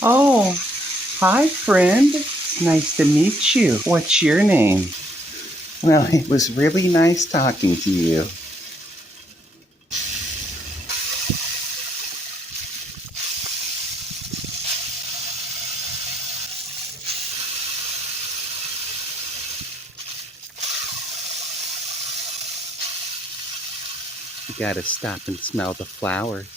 Oh, hi, friend. It's nice to meet you. What's your name? Well, it was really nice talking to you. You gotta stop and smell the flowers.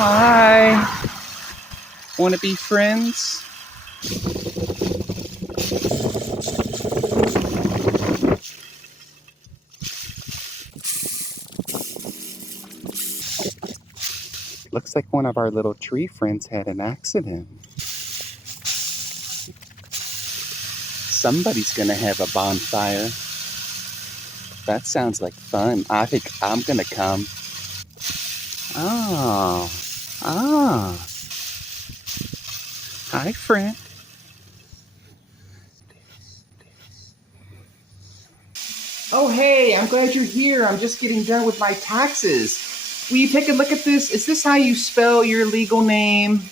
Hi. Want to be friends? Looks like one of our little tree friends had an accident. Somebody's gonna have a bonfire. That sounds like fun. I think I'm gonna come. Oh. Ah. Hi, friend. Oh, hey, I'm glad you're here. I'm just getting done with my taxes. Will you take a look at this? Is this how you spell your legal name?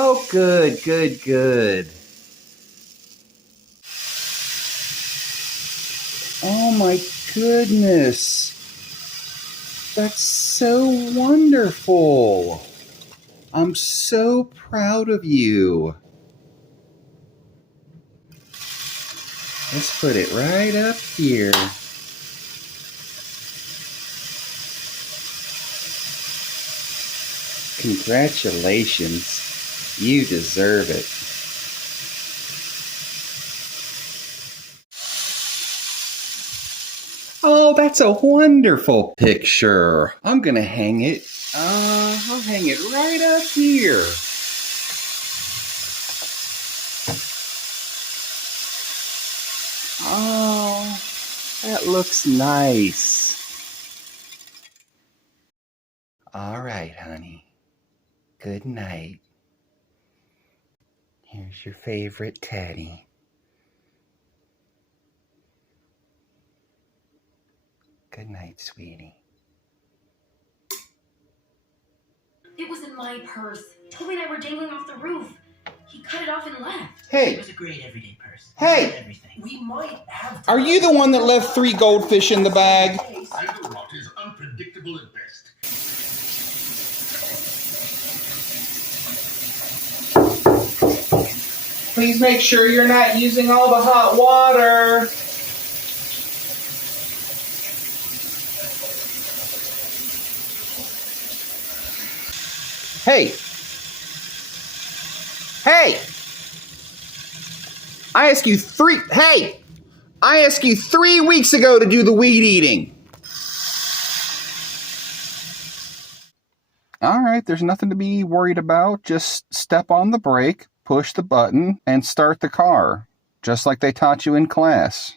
Oh, good, good, good. Oh my goodness. That's so wonderful. I'm so proud of you. Let's put it right up here. Congratulations. You deserve it. Oh, that's a wonderful picture. I'm gonna hang it. I'll hang it right up here. Oh, that looks nice. All right, honey. Good night. Here's your favorite teddy. Good night, sweetie. It was in my purse. Toby and I were dangling off the roof. He cut it off and left. Hey! It was a great everyday purse. Hey! Everything. We might have. Are you the one that left 3 goldfish in the bag? Idle rot is unpredictable at best. Please make sure you're not using all the hot water. Hey! Hey! I asked you 3 weeks ago to do the weed eating. All right, there's nothing to be worried about. Just step on the brake, push the button, and start the car, just like they taught you in class.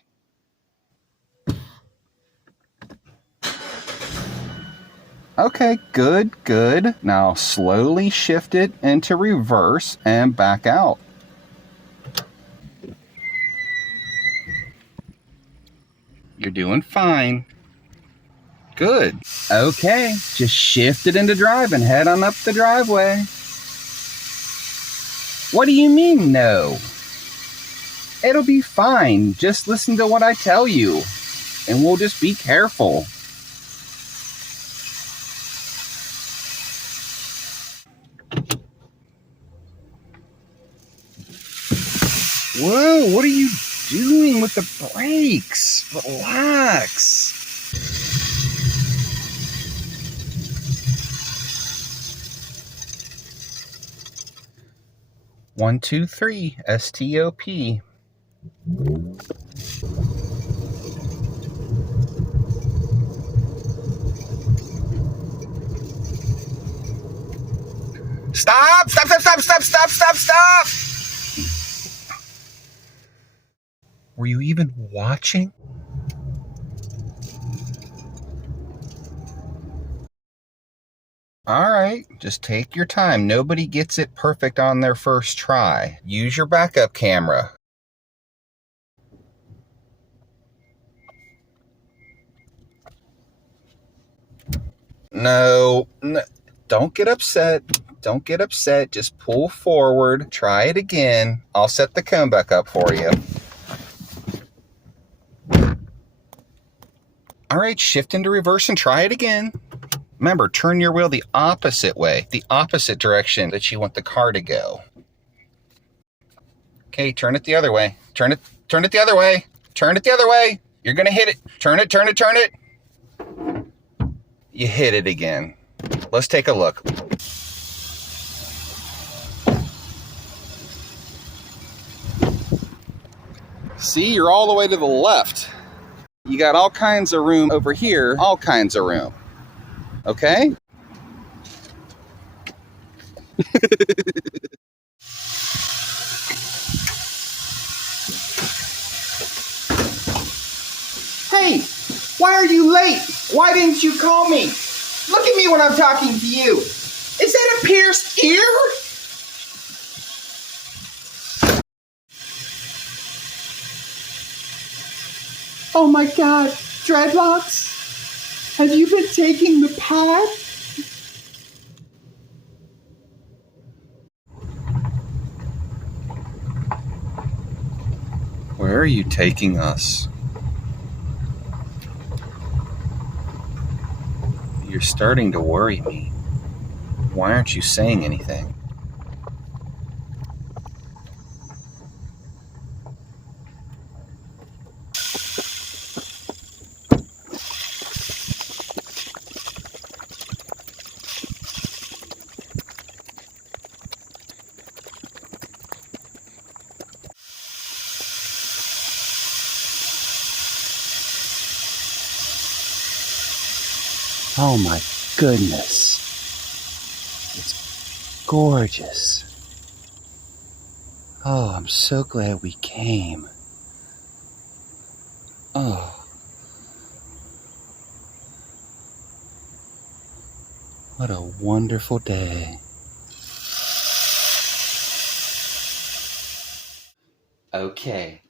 Okay, good, good. Now slowly shift it into reverse and back out. You're doing fine. Good. Okay, just shift it into drive and head on up the driveway. What do you mean, no? It'll be fine. Just listen to what I tell you, and we'll just be careful. Whoa, what are you doing with the brakes? Relax. One, two, three. STOP. Stop! Stop! Stop! Stop! Stop! Stop! Stop! Stop! Were you even watching? All right, just take your time. Nobody gets it perfect on their first try. Use your backup camera. No, don't get upset. Don't get upset. Just pull forward. Try it again. I'll set the cone back up for you. All right, shift into reverse and try it again. Remember, turn your wheel the opposite way, the opposite direction that you want the car to go. Okay, turn it the other way. Turn it the other way. Turn it the other way. You're gonna hit it. Turn it, turn it, turn it. You hit it again. Let's take a look. See, you're all the way to the left. You got all kinds of room over here, all kinds of room. Okay? Hey, why are you late? Why didn't you call me? Look at me when I'm talking to you. Is that a pierced ear? Oh my God, dreadlocks? Have you been taking the pad? Where are you taking us? You're starting to worry me. Why aren't you saying anything? Oh my goodness. It's gorgeous. Oh, I'm so glad we came. Oh. What a wonderful day. Okay,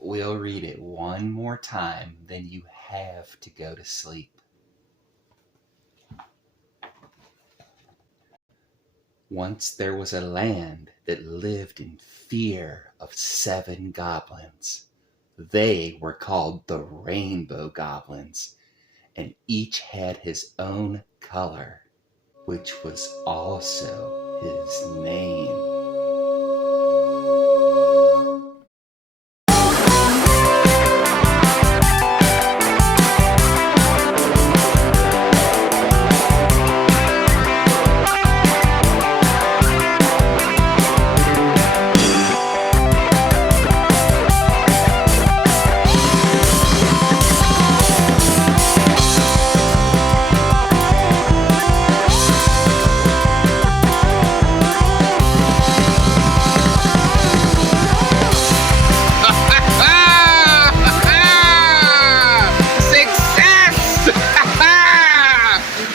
we'll read it one more time, then you have to go to sleep. Once there was a land that lived in fear of 7 goblins. They were called the Rainbow Goblins, and each had his own color, which was also his name.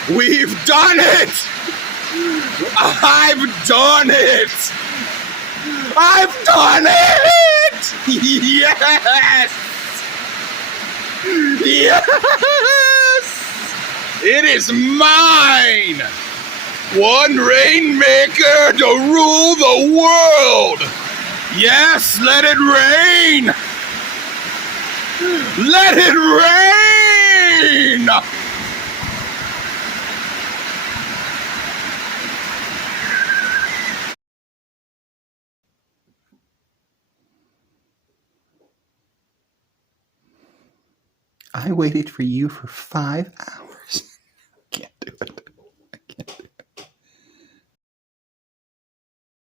We've done it! I've done it! I've done it! Yes! Yes! It is mine! One Rainmaker to rule the world! Yes, let it rain! Let it rain! I waited for you for 5 hours.